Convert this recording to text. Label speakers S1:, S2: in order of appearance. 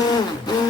S1: 음, 음.